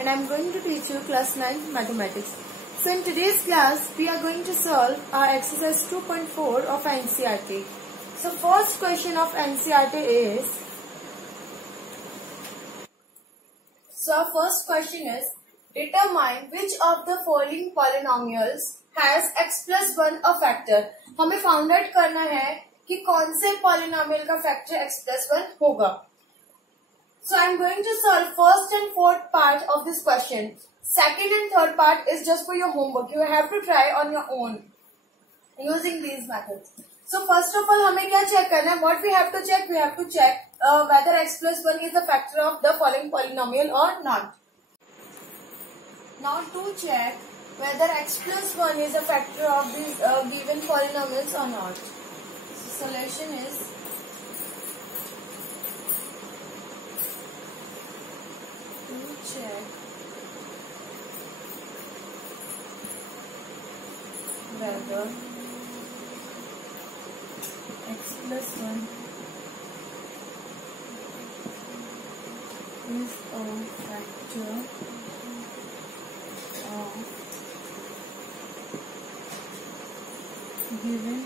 and I am going to teach you class 9 mathematics. So in today's class we are going to solve our exercise 2.4 of NCERT. So first question of NCERT is, determine which of the following polynomials has x plus 1 a factor. हमें found out करना है कि कौन से polynomial का factor x plus 1 होगा. So I am going to solve first and fourth part of this question. Second and third part is just for your homework. You have to try on your own using these methods. So first of all हमें क्या check करना है? What we have to check? We have to check whether x plus 1 is a factor of the following polynomial or not. Now to check whether x plus 1 is a factor of these given polynomials or not. So solution is to check whether x plus 1 is a factor of given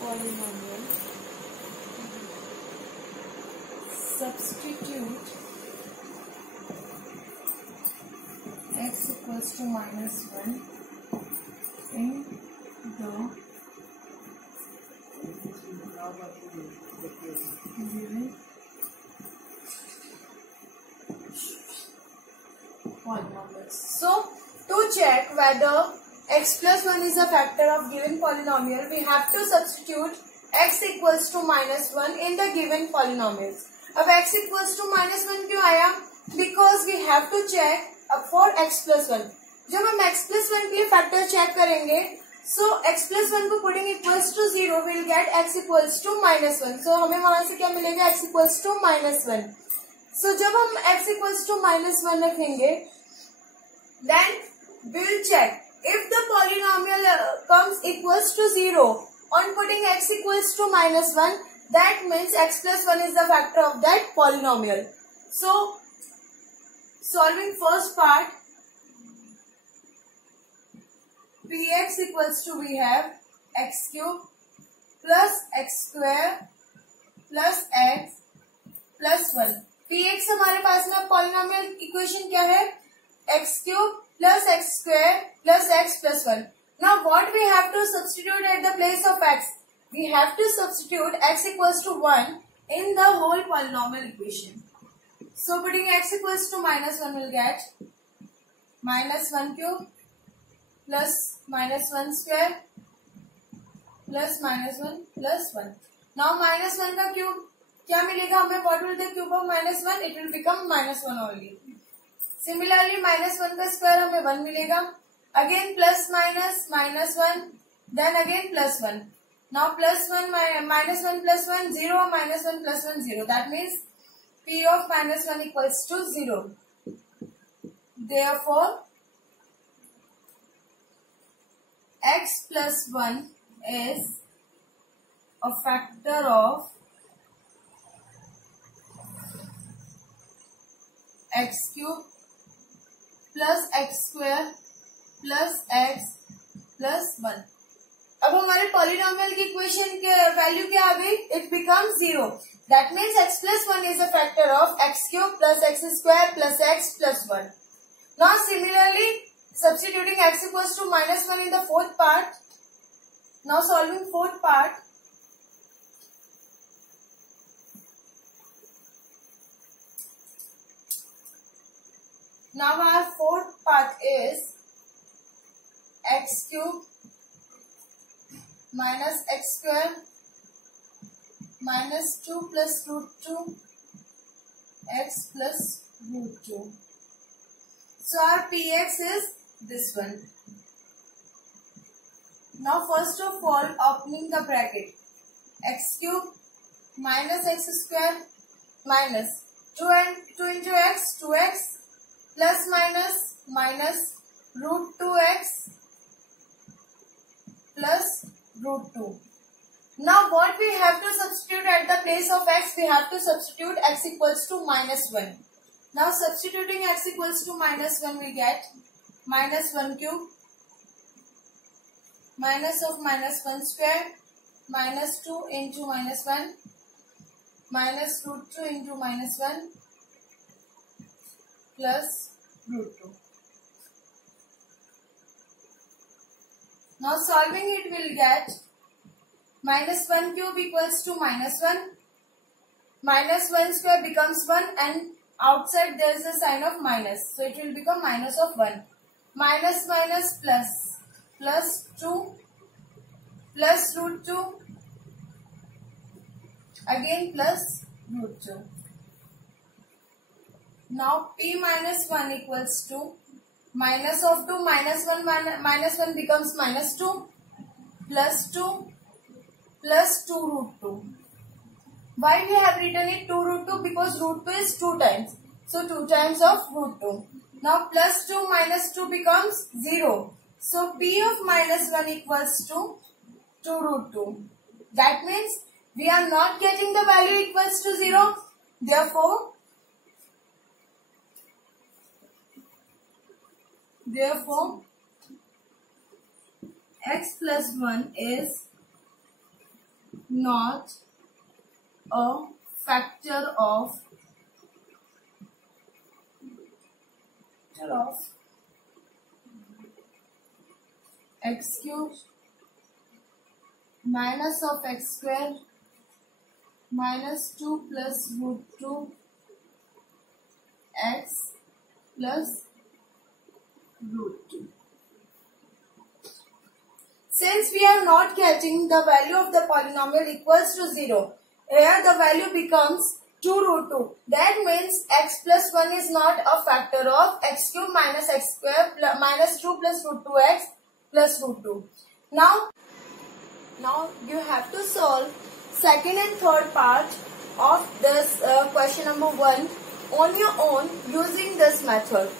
polynomial. Substitute x equals to minus 1 in the given polynomials. So to check whether x plus 1 is a factor of given polynomial, we have to substitute x equals to minus 1 in the given polynomials. अब x equals to minus 1 क्यों आया? Because we have to check for x plus 1. जब हम x plus 1 के लिए factor check करेंगे, so x plus 1 को putting equals to 0 we'll get x equals to minus 1. So हमें वहां से क्या मिलेगा? x equals to minus 1. So जब हम x equals to minus 1 रखेंगे, then we'll check if the polynomial comes equals to 0 on putting x equals to minus 1, that means x plus 1 is the factor of that polynomial. So solving first part, px equals to, we have x cube plus x square plus x plus 1. px हमारे पास में polynomial equation क्या है? x cube plus x square plus x plus 1. Now what we have to substitute at the place of x? We have to substitute x equals to 1 in the whole polynomial equation. So putting x equals to minus 1 will get minus 1 cube plus minus 1 square plus minus 1 plus 1. Now minus 1 का cube क्या मिलेगा हमें? What will the cube of minus 1? It will become minus 1 only. Similarly minus 1 का square हमें 1 मिलेगा. Again plus minus minus 1, then again plus 1. Now plus 1 minus 1 plus 1 0, minus 1 plus 1 0. That means p of minus 1 equals to 0. Therefore x plus 1 is a factor of x cube plus x square plus x plus 1. अब हमारे polynomial की equation के value क्या आ गई? It becomes 0. That means x plus 1 is a factor of x cube plus x square plus x plus 1. Now similarly substituting x equals to minus 1 in the fourth part. Now solving fourth part. Now our fourth part is x cube minus x square minus 2 plus root 2 x plus root 2. So our px is this one. Now first of all opening the bracket, x cube minus x square minus 2 into x 2x plus minus root 2x plus root 2. Now what we have to substitute at the place of x? We have to substitute x equals to minus 1. Now substituting x equals to minus 1, we get minus 1 cube, minus of minus 1 square, minus 2 into minus 1, minus root 2 into minus 1, plus root 2. Now solving it, will get minus 1 cube equals to minus 1, minus 1 square becomes 1, and outside there is a sign of minus, so it will become minus of 1. Minus minus plus, plus 2, plus root 2, again plus root 2. Now p minus 1 equals to minus of 2, minus 1 becomes minus 2, plus 2, plus 2 root 2. Why we have written it 2 root 2? Because root 2 is 2 times. So 2 times of root 2. Now plus 2 minus 2 becomes 0. So p of minus 1 equals to 2 root 2. That means we are not getting the value equals to 0. Therefore x plus 1 is not a factor of x cube minus of x square minus 2 plus root 2 x plus root 2. Since we are not getting the value of the polynomial equals to 0, here the value becomes 2 root 2. That means x plus 1 is not a factor of x cube minus x square minus 2 plus root 2x plus root 2. Now you have to solve second and third part of this question number 1 on your own using this method.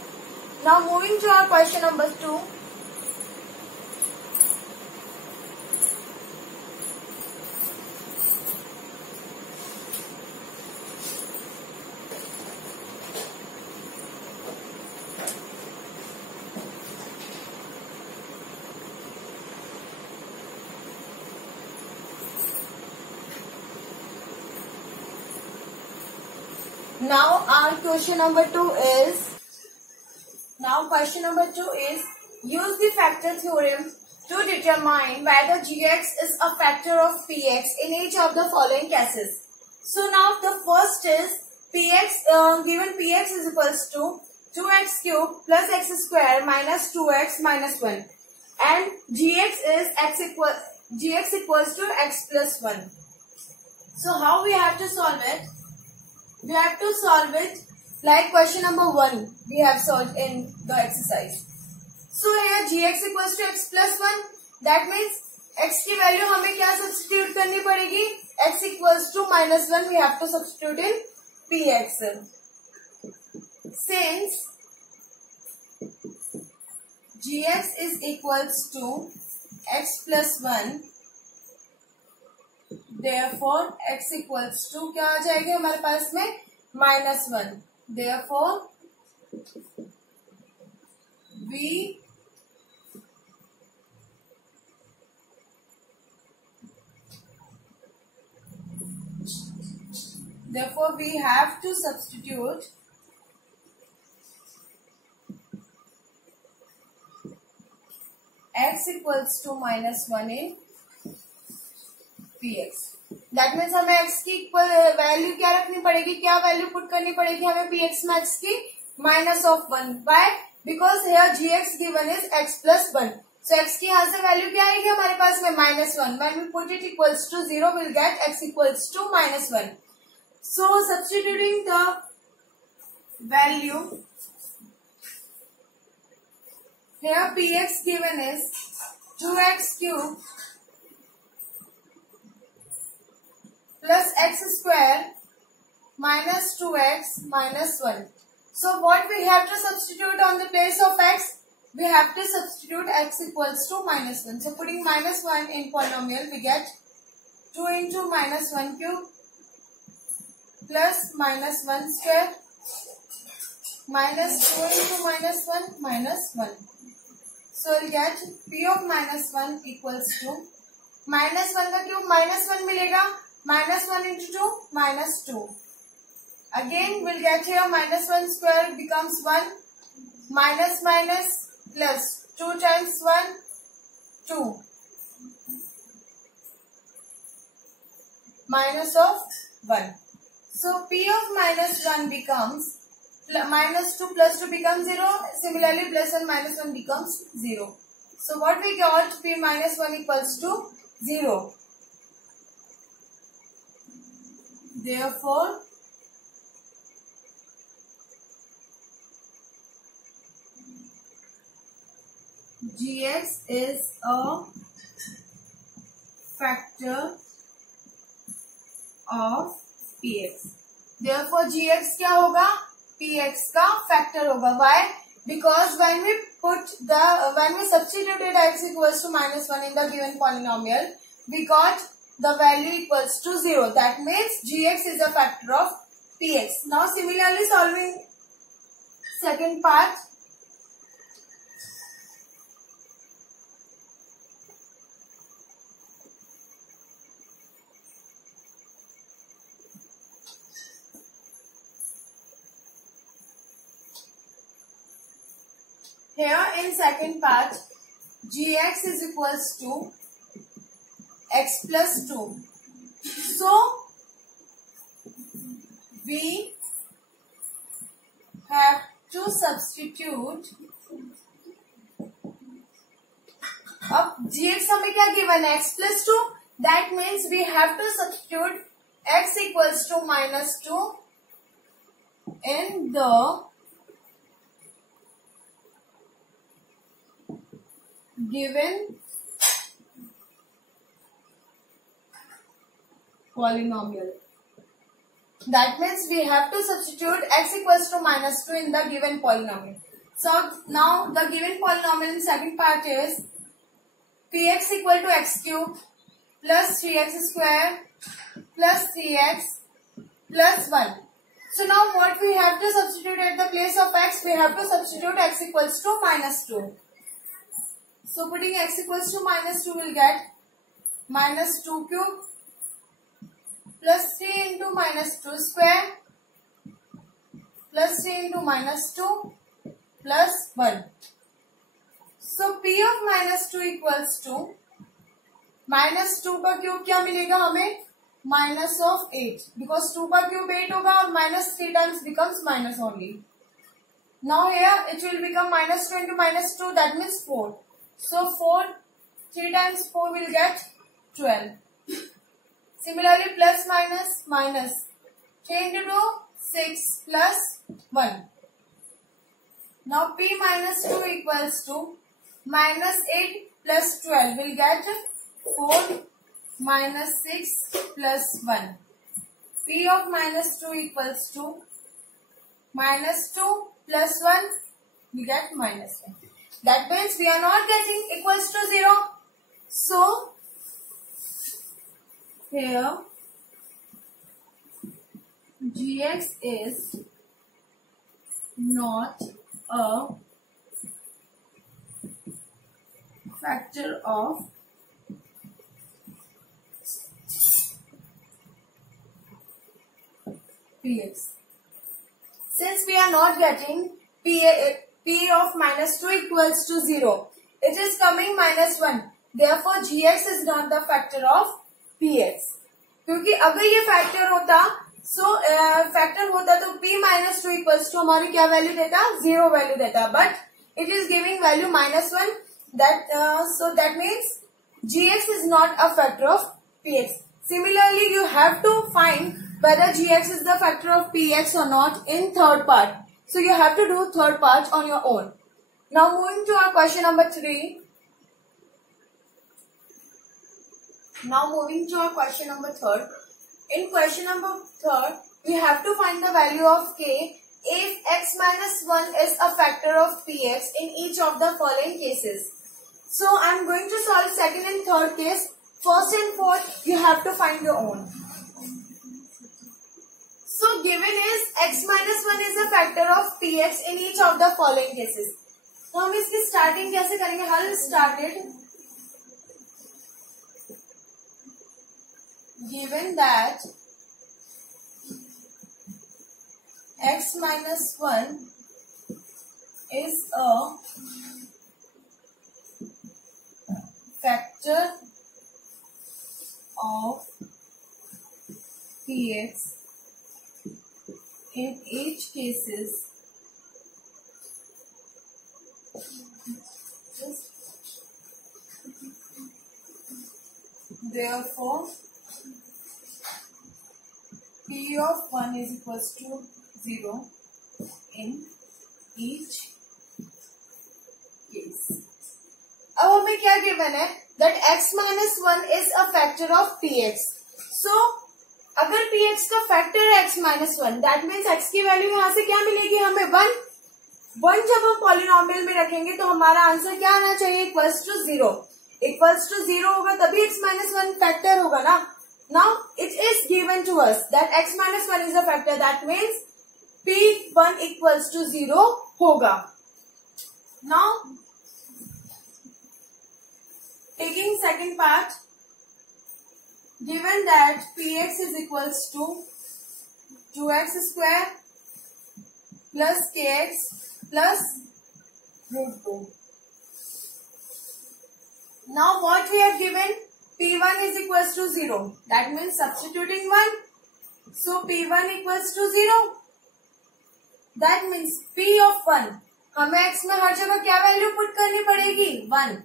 Now moving to our question number 2. Now our question number 2 is, use the factor theorem to determine whether gx is a factor of px in each of the following cases. So now the first is px, given px is equals to 2x cube plus x square minus 2x minus 1, and gx equals to x plus 1. So how we have to solve it? We have to solve it like question number 1 we have solved in the exercise. So here gx equals to x plus 1. That means x की value हमें क्या substitute करनी पड़ेगी? X equals to minus 1 we have to substitute in px. Since gx is equals to x plus 1, therefore x equals to क्या आ जाएगा हमारे पास में? minus 1. Therefore we have to substitute x equals to minus 1 in px. That means हमें x की equal value क्या रखनी पड़ेगी? क्या वैल्यू पुट करनी पड़ेगी हमें px में x की? minus of 1. Why? Because here gx given is x plus 1. So x की यहाँ से वैल्यू क्या आएगी हमारे पास में? minus 1. When we put it equals to 0, we'll get x equals to minus 1. So substituting the value, here px given is 2x cube plus x square minus 2x minus 1. So what we have to substitute on the place of x? We have to substitute x equals to minus 1. So putting minus 1 in polynomial, we get 2 into minus 1 cube plus minus 1 square minus 2 into minus 1 minus 1. So we'll get P of minus 1 equals to minus 1 का cube minus 1 मिलेगा, minus 1 into 2 minus 2. Again we'll get here minus 1 square becomes 1, minus minus plus 2 times 1 2 minus of 1. So P of minus 1 becomes minus 2 plus 2 becomes 0. Similarly plus 1 minus 1 becomes 0. So what we got, P minus 1 equals to 0. Therefore Gx is a factor of Px. Therefore Gx क्या होगा, Px का factor होगा. Why? Because when we substituted x equals to minus 1 in the given polynomial, we got the value equals to 0. That means Gx is a factor of Px. Now similarly solving second part. Here in second part, Gx is equals to x plus 2. So we have to substitute. अब Gx हमें क्या given है, x plus 2. That means we have to substitute x equals to minus 2 in the given polynomial. That means we have to substitute x equals to minus 2 in the given polynomial. So now the given polynomial in second part is Px equal to x cube plus 3x square plus 3x plus 1. So now what we have to substitute at the place of x, we have to substitute x equals to minus 2. So putting x equals to minus 2 will get minus 2 cube plus 3 into minus 2 square plus 3 into minus 2 plus 1. So P of minus 2 equals to minus 2 का cube क्या मिलेगा हमें, minus of 8, because 2 का cube 8 होगा और minus 3 times becomes minus only. Now here it will become minus 2 into minus 2, that means 4. So 3 times 4 will get 12. Similarly plus minus minus 3 into 2 6 plus 1. Now P minus 2 equals to minus 8 plus 12 will get 4 minus 6 plus 1. P of minus 2 equals to minus 2 plus 1, we get minus 1. That means we are not getting equals to 0. So here Gx is not a factor of Px. Since we are not getting P of minus 2 equals to 0, it is coming minus 1. Therefore Gx is not the factor of Px. क्योंकि अगर ये factor होता factor होता तो P minus 2 equals to हमारी क्या value देता, 0 value देता, but it is giving value minus 1. So that means Gx is not a factor of Px. Similarly, you have to find whether Gx is the factor of Px or not in third part. So you have to do third part on your own. Now moving to our question number 3. Now moving to our question number 3. In question number 3, we have to find the value of k if x minus 1 is a factor of Px in each of the following cases. So I am going to solve second and third case. First and fourth, you have to find your own. So given is x minus 1 is a factor of px in each of the following cases. तो हम इसकी starting कैसे करेंगे? हल started given that x minus 1 is a factor of px in each cases therefore p of 1 is equals to 0 in each case. अब हमें क्या given है? that x minus 1 is a factor of px. so अगर px का factor है x minus 1, that means x की value यहाँ से क्या मिलेगी हमें? 1 जब हम पॉलिनोमियल में रखेंगे तो हमारा आंसर क्या आना चाहिए? Equals to 0. इक्वल्स टू 0 होगा तभी x minus 1 फैक्टर होगा ना. Now it is given to us that x minus 1 is a factor, that means p1 equals to 0 होगा. Now taking second part, given that px is equals to 2x square plus kx plus root 2. Now what we have given? p1 is equals to 0. That means substituting 1. So p1 equals to 0. That means p of 1. हमें x में हर जगह क्या value put करनी पड़ेगी? 1.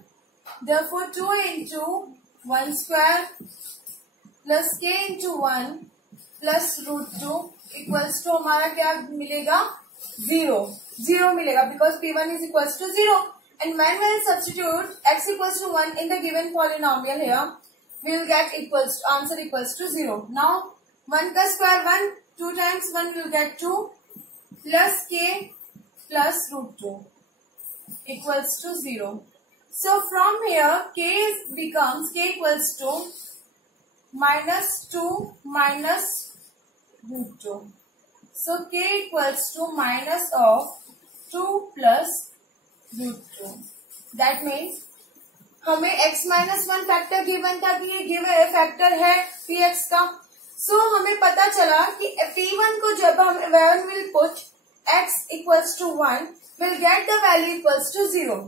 Therefore 2 into 1 square plus k into 1 plus root 2 equals to हमारा क्या मिलेगा? 0 मिलेगा, because p1 is equals to 0. And when we will substitute x equals to 1 in the given polynomial here, we will get equals answer equals to 0. Now 1 का square 1, 2 times 1 will get 2 plus k plus root 2 equals to 0. So from here k equals to minus 2 minus root 2. So k equals to minus of 2 plus root 2. That means हमें x minus 1 factor given था कि ये given factor है px का. So हमें पता चला कि p1 को जब हम when we'll put x equals to 1, we'll get the value equals to 0.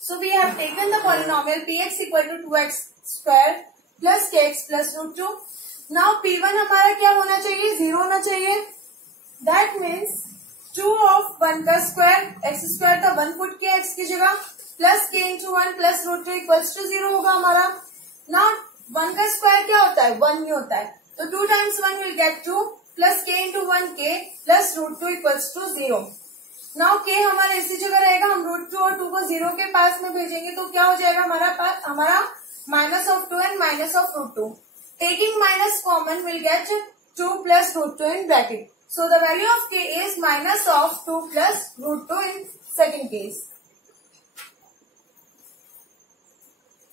So we have taken the polynomial px equal to 2x square plus k x plus root 2. Now p1 हमारा क्या होना चाहिए? 0 होना चाहिए. That means 2 of 1 का square, x square का 1 put किया x की जगह, plus k into 1 plus root 2 equals to 0 होगा हमारा. नाउ 1 का स्क्वायर क्या होता है? 1 ही होता है. तो 2 times 1 will get 2 plus k into 1 के plus root 2 equals to 0. Now k हमारा इसी जगह रहेगा. हम रूट 2 और 2 को 0 के पास में भेजेंगे तो क्या हो जाएगा हमारा पास? हमारा minus of 2 and minus of root 2. Taking minus common, we'll get 2 plus root 2 in bracket. So the value of k is minus of 2 plus root 2 in second case.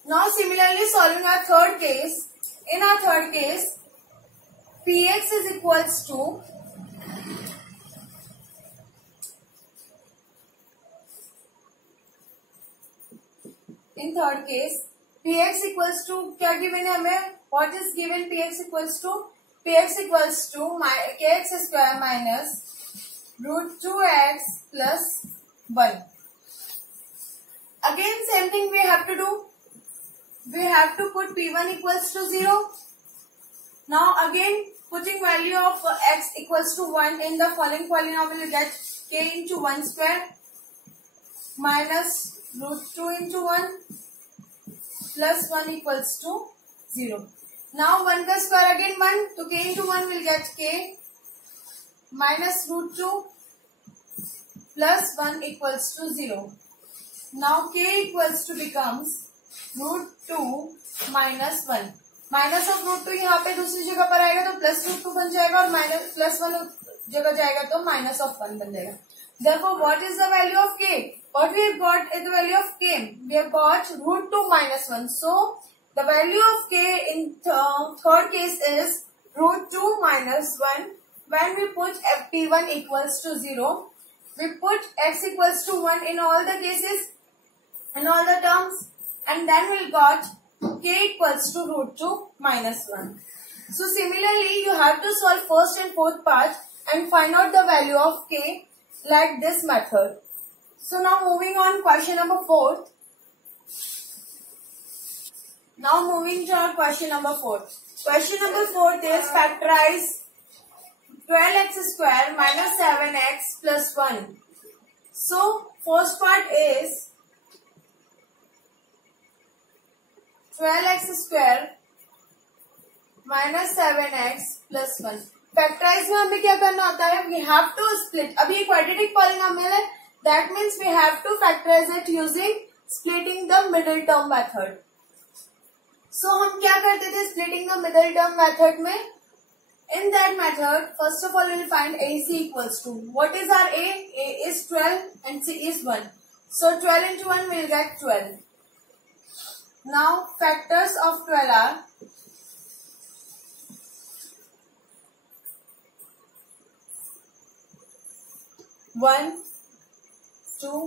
Now similarly solving our third case. In our third case, px is equals to in third case px equals to क्या given है हमें? What is given? px equals to kx square minus root 2x plus 1. Again same thing we have to do. We have to put p1 equals to 0. Now again putting value of x equals to 1 in the following polynomial, you get k into 1 square minus root 2 into 1 plus 1 equals to 0. Now 1 का square again 1, तो k into 1 will get k minus root 2 plus 1 equals to 0. Now k equals to becomes root 2 minus 1. Minus of root 2 यहाँ पे दूसरी जगह पर आएगा तो plus root 2 बन जाएगा और माइनस प्लस 1 जगह जाएगा तो माइनस ऑफ 1 बन जाएगा. Therefore, what is the value of k? What we have got is the value of k. We have got root 2 minus 1. So, The value of k in third case is √2 minus 1. When we put p1 equals to 0, we put x equals to 1 in all the cases, in all the terms, and then we got k equals to √2 minus 1. So similarly, you have to solve first and fourth part and find out the value of k like this method. So now moving on, question number 4. Now moving to our question number 4. Question number 4 is factorize 12x square minus 7x plus 1. So first part is 12x square minus 7x plus 1. Factorise में हमें क्या करना होता है? We have to split. अभी एक quadratic polynomial है, that means we have to factorise it using splitting the middle term method. So हम क्या करते थे splitting the middle term method में? In that method first of all will find AC equals to what is our A? A is 12 and C is 1. So 12 into 1 will get 12. Now factors of 12 are 1, 2,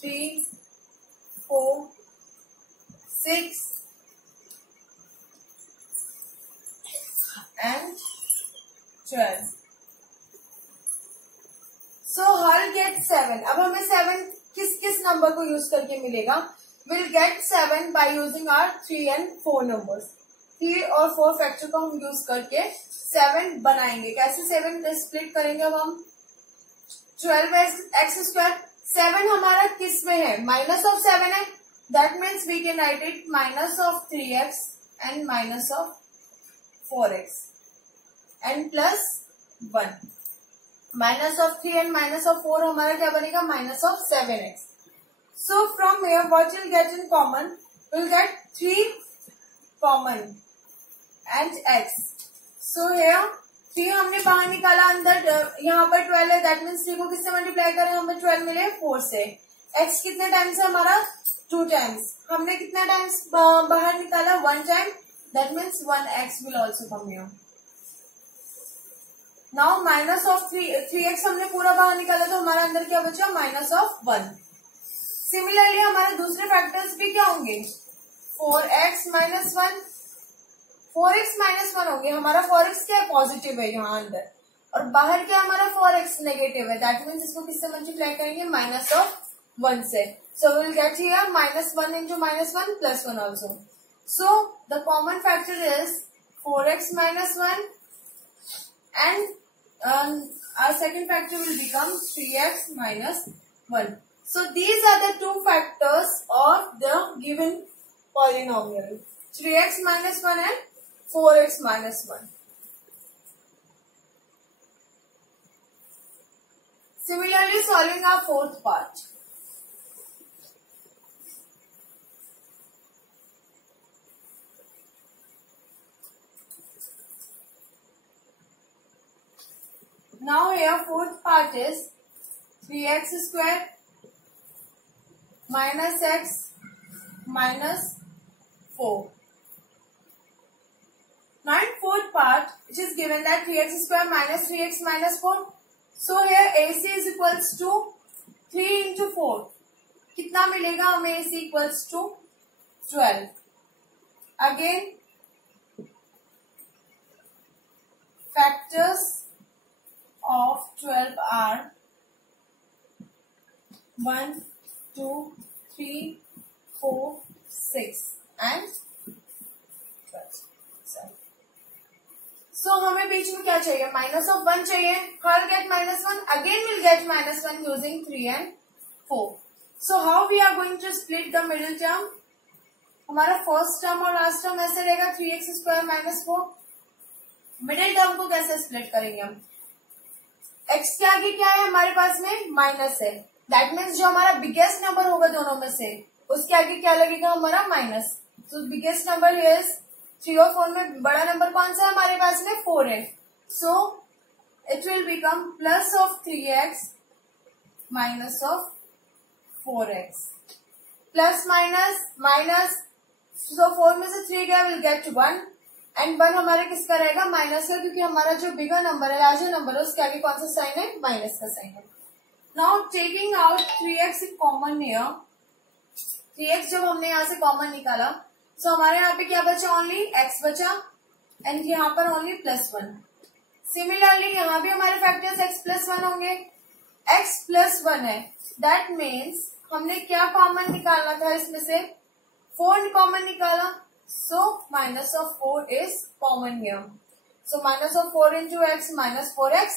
3, 4, 6 and 12. So हल gate 7. अब हमें 7 किस किस number को use करके मिलेगा? Will get 7 by using our 3 and 4 numbers. 3 और 4 factor को हम यूज करके 7 बनाएंगे. कैसे 7 स्प्लिट करेंगे? अब हम 12x स्क्वायर, 7 हमारा किस में है? माइनस ऑफ 7 है. That means we can write it minus of 3x and minus of 4x and plus 1. Minus of 3 and minus of 4 हमारा क्या बनेगा? Minus of 7x. So from here what will get in common? Will get 3 common and x. So here 3 हमने बाहर निकाला, अंदर यहाँ पर 12 है, दैट मीन्स 3 को किससे मल्टीप्लाई करें? हमें 12 मिले 4 से. x कितने टाइम्स है हमारा? 2 टाइम्स. हमने कितना टाइम्स बाहर निकाला? 1 time. That means 1x will also come here. Now minus of 3x हमने पूरा बाहर निकाला तो हमारा अंदर क्या बचा? Minus of 1. सिमिलरली हमारे दूसरे फैक्टर्स भी क्या होंगे? 4x माइनस 1, 4x माइनस 1 होंगे. हमारा 4x क्या है? पॉजिटिव है यहाँ अंदर, और बाहर क्या हमारा 4x नेगेटिव है. दैट मीन्स इसको किससे मल्टीप्लाई करेंगे? माइनस ऑफ 1 से. So will get here minus 1 into minus 1 plus 1 also. So the common factor is 4x minus 1 and our second factor will become 3x minus 1. So these are the two factors of the given polynomial, 3x minus 1 and 4x minus 1. Similarly, solving our fourth part. Now here fourth part is 3x square minus x minus 4. Now in fourth part it is given that 3x square minus 3x minus 4. So here AC is equals to 3 into 4. कितना मिलेगा हमें? AC equals to 12. Again factors of 12 are 1, 2, 3, 4, 6 and 12. So हमें बीच में क्या चाहिए? Minus of 1 चाहिए. हर get minus 1. Again will get minus 1 using 3 and 4. So how we are going to split the middle term? हमारा फर्स्ट टर्म और last term ऐसे रहेगा 3x square minus 4. Middle term को कैसे स्प्लिट करेंगे हम? x के आगे क्या है हमारे पास में? माइनस है. दैट मीन्स जो हमारा बिगेस्ट नंबर होगा दोनों में से उसके आगे क्या लगेगा? हमारा माइनस. तो बिगेस्ट नंबर हियर इज 3 और 4 में बड़ा नंबर कौन सा है हमारे पास में? 4 है. So it will become plus of 3x minus of 4x. Plus minus minus so 4 में से 3 गया, विल गेट 1 एंड 1 हमारा किसका रहेगा, माइनस का, क्योंकि हमारा जो बिगर नंबर है, लार्जर नंबर है, उसके आगे कौन सा साइन है, माइनस का साइन है। Now taking out 3x common here, 3x जब हमने यहाँ से कॉमन निकाला, सो हमारे यहाँ पे क्या बचा, ओनली x बचा एंड यहाँ पर ओनली +1। सिमिलरली यहाँ भी हमारे फैक्टर्स x+1 होंगे, x+1 है, दैट मीन्स हमने क्या कॉमन निकालना था, इसमें से 4 कॉमन निकाला, सो -4 is common here, so -4 into x -4x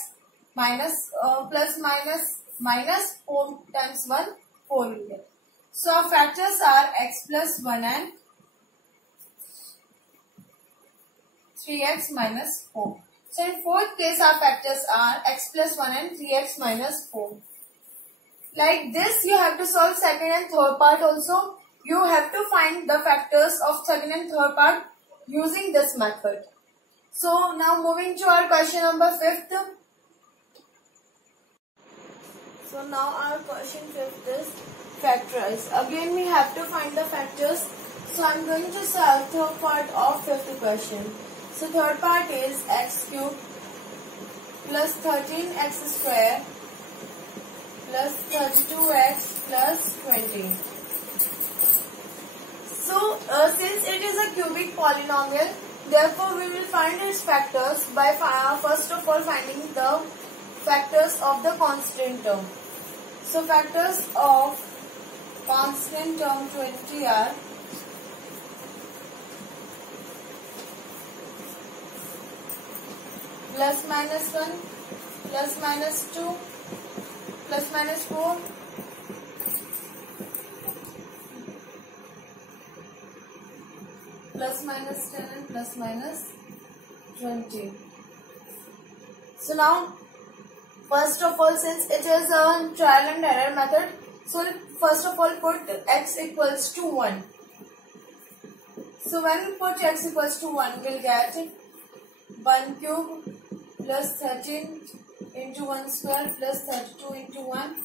plus minus 4 times 1 4 will get. So our factors are x+1 and 3x - 4. So in fourth case our factors are x+1 and 3x - 4. Like this you have to solve second and third part also. You have to find the factors of second and third part using this method. So now moving to our question number 5th. So now our question 5th is factorize. Again we have to find the factors. So I am going to solve third part of 5th question. So third part is x cube plus 13x square plus 32x plus 20. So since it is a cubic polynomial, therefore we will find its factors by first of all finding the factors of the constant term. So factors of constant term 20 are +-1, +-2, +-4, +-10 and +-20. So now first of all, since it is a trial and error method, so first of all put x equals to 1. So when we put x equals to 1, we'll get 1 cube plus 13 into 1 square plus 32 into 1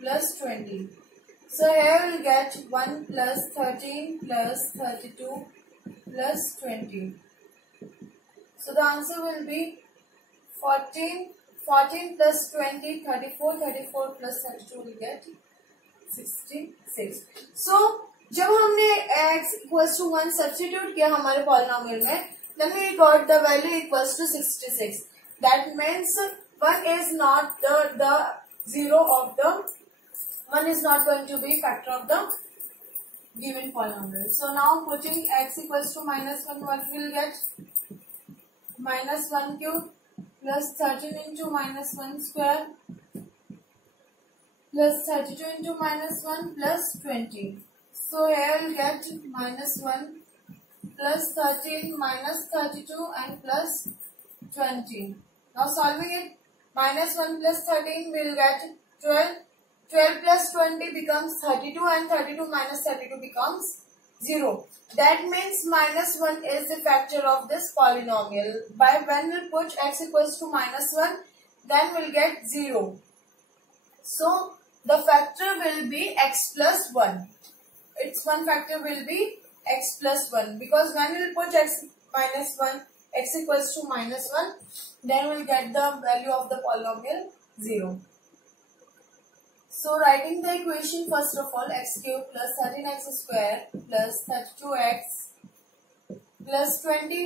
plus 20. So here we'll get 1 plus 13 plus 32 plus 20. So the answer will be 14 plus 20, 34, 34 plus 32 will get 66. So जब हमने x equals to 1 substitute किया हमारे polynomial में, then we got the value equals to 66. That means 1 is not the zero of the 1 is not going to be factor of the given polynomial. So now putting x equals to -1, what we will get? -1 cube plus 13 into -1 square plus 32 into -1 plus 20. So here we will get -1 plus 13 minus 32 and plus 20. Now solving it, -1 plus 13 we will get 12. 12 plus 20 becomes 32 and 32 minus 32 becomes 0. That means -1 is the factor of this polynomial. By when we put x equals to -1, then we'll get 0. So the factor will be x plus 1. Its one factor will be x plus 1, because when we'll put x minus 1, x equals to -1, then we'll get the value of the polynomial 0. So writing the equation, first of all, x cube plus 13x square plus 32x plus 20.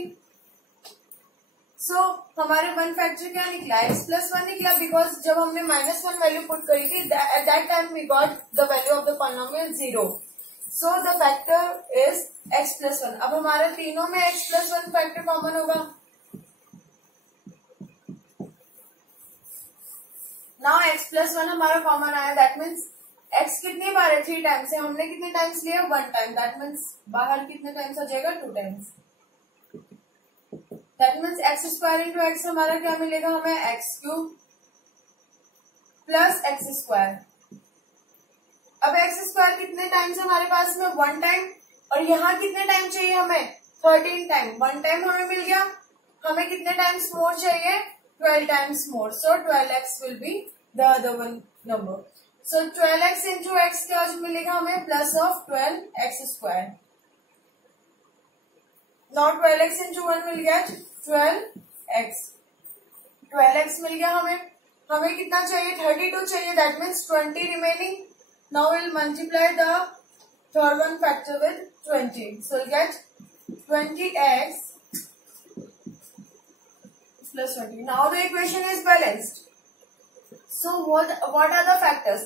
So हमारे one factor क्या निकला, x plus 1 निकला, because जब हमने -1 value put करी थी, at that time we got the value of the polynomial 0. So the factor is x plus 1. अब हमारे तीनों में x plus 1 फैक्टर कॉमन होगा. Now x plus 1 हमारा कॉमन आया, दैट मीन्स x कितनी बार है, 3 टाइम्स है, हमने कितने टाइम्स लिया, 1 टाइम, दैट मीन्स बाहर कितने टाइम्स आ जाएगा, 2 times. That means x square into x हमारा क्या मिलेगा हमें, x cube plus x square. अब x स्क्वायर कितने टाइम्स हमारे पास में, 1 टाइम, और यहाँ कितने टाइम चाहिए हमें, 13 टाइम. 1 टाइम हमें मिल गया, हमें कितने टाइम्स मोर चाहिए, 12 times more. So 12x will be the other one number. So 12x into x क्या मिलेगा हमें, plus of 12x square. Now 12x into 1 will get 12x. 12x मिल गया हमें कितना चाहिए 32 चाहिए, that means 20 remaining. Now we'll multiply the third one factor with 20. So we'll get 20x plus 20. Now the equation is balanced. So what are the factors?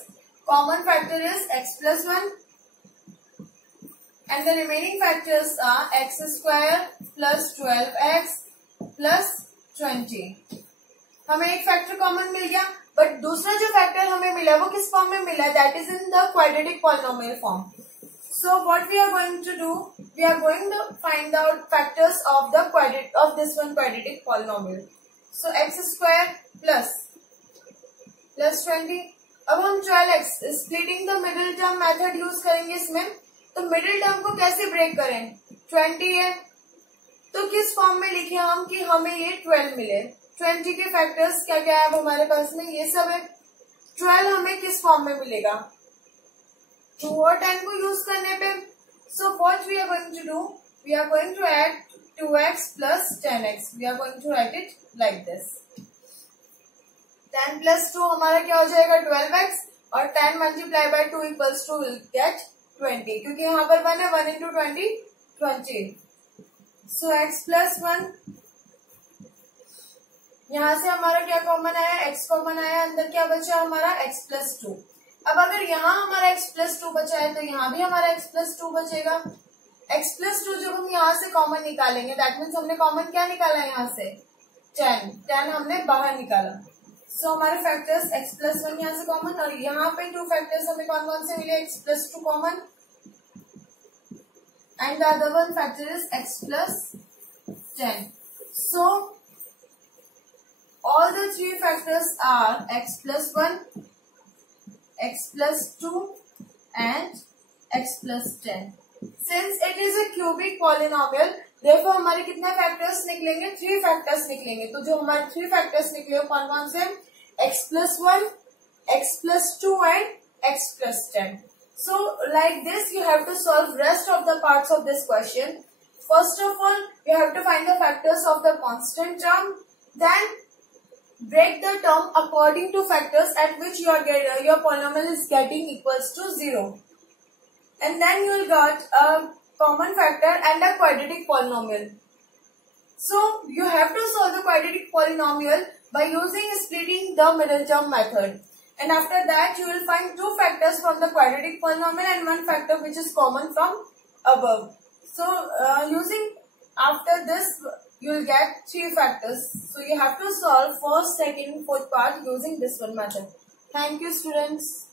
Common factor is x plus 1 and the remaining factors are x square plus 12x plus 20. हमें एक factor common मिल गया, but दूसरा जो factor हमें मिला वो किस form में मिला, that is in the quadratic polynomial form. So what we are going to do, we are going to find out factors of this one quadratic polynomial. So x square plus 20. अब हम 12x splitting the middle term method use करेंगे इसमें. तो middle term को कैसे break करें, 20 है तो किस फॉर्म में लिखे हम कि हमें ये 12 मिले. 20 के फैक्टर्स क्या क्या है अब हमारे पास में, ये सब है. 12 हमें किस फॉर्म में मिलेगा, 2 और 10 को यूज करने पे. So what we are going to do, we are going to add 2x plus 10x. We are going to write it like this. 10 plus 2 हमारा क्या हो जाएगा 12x और 10 multiply by 2 equals to will get 20, क्योंकि यहाँ पर 1 है, 1 into 20 20. सो x plus 1, यहाँ से हमारा क्या कॉमन आया, x कॉमन आया, अंदर क्या बचा हमारा x plus 2. अब अगर यहाँ हमारा x plus 2 बचा है तो यहाँ भी हमारा x plus 2 बचेगा. x plus 2 जब हम यहाँ से कॉमन निकालेंगे, दैट मीन्स हमने कॉमन क्या निकाला यहाँ से 10 हमने बाहर निकाला. सो हमारे फैक्टर्स x plus 1 यहाँ से कॉमन, और यहाँ पे 2 फैक्टर्स हमें कौन कौन से मिले, x plus 2 common and the other one factor is x plus 10. So all the three factors are x plus 1, x plus 2 and x plus 10. Since it is a cubic polynomial, therefore हमारे कितने factors निकलेंगे, 3 factors निकलेंगे. तो जो हमारे 3 factors निकले कौन कौन से, x plus 1, x plus 2 and x plus 10. So like this you have to solve rest of the parts of this question. First of all, you have to find the factors of the constant term, then break the term according to factors at which your polynomial is getting equals to 0. And then you will get a common factor and a quadratic polynomial. So you have to solve the quadratic polynomial by using splitting the middle term method. And after that you will find 2 factors from the quadratic polynomial and 1 factor which is common from above. So using after this you will get 3 factors. So you have to solve first, second, fourth part using this one method. Thank you students.